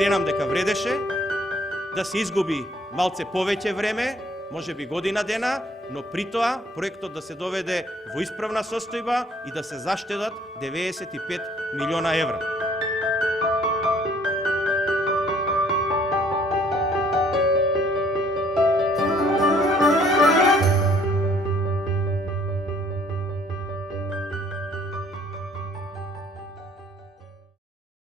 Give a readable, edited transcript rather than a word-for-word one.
Ценам дека вредеше да се изгуби малце повеќе време, може би година дена, но при тоа проектот да се доведе во исправна состојба и да се заштедат 95 милиона евра.